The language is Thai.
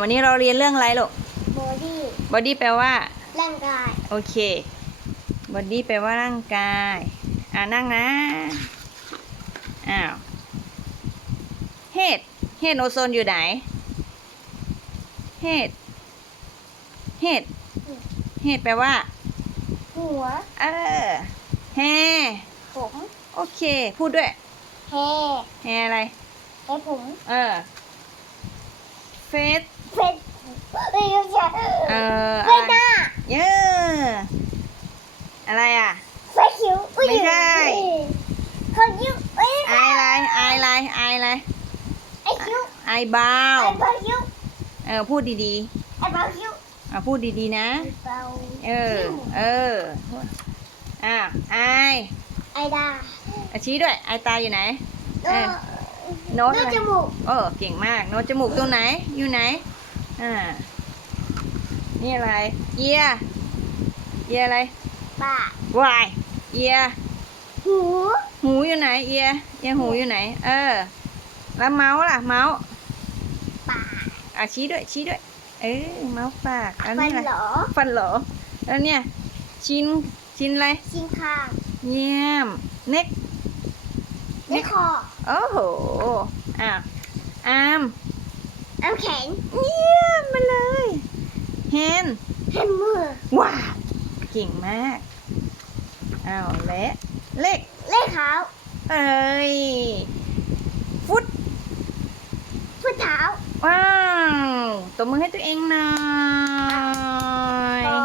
วันนี้เราเรียนเรื่องอะไรลูกบอดี้ body แปลว่า ร่างกาย โอเค body แปลว่าร่างกาย อ่านั่งนะ อ้าว head head โอโซนอยู่ไหน head head head แปลว่า หัว เออ hair ผมโอเค พูดด้วย แฮ hair อะไร แฮผม เออ face เป็นไม่ใช่เออไม่อะไรหน้าเยอะอะไรอะไฟคิ้วอุ้ยไม่ใช่คนคิ้วเอ้ยอายอะไรอายอะไรอายอะไรไอ้คิ้วอายบาไอ้วเบาคิ้วเออพูดดีไอ้เบาคิ้วๆอะพูดดีๆนะ ไอ้เบาเออ เอออะอายไอ้ดาอะชี้ด้วยอายตาอยู่ไหน เออโน้โน้ตตอะไร จมูกโอ้เก่งมากโน้ตจมูกตรงไหนอยู่ไหนอ่า นี่อะไร เอีย เอียอะไรปากวาย เอีย หู หูอยู่ไหน เอีย เอียหูอยู่ไหน เออ แล้วเมาส์ล่ะ เมาส์ปากอะชี้ด้วย ชี้ด้วย เออ เมาส์ปากแล้วฟันี่นอะไรเหรอฟันเหรอ แล้วเนี่ย ชิ้น ชิ้นอะไร ชิงคางเยี่ยม เน็ก ในคอโอ้โห อะอาม น้ำแข็ง เยี่ยมมาเลย แฮนเห็นมือว้าวเก่งมากอ้าวและเลขเลขเท้าเอ้ยฟุตฟุตเท้าว้าวตบมือให้ตัวเองหน่อย ต่อ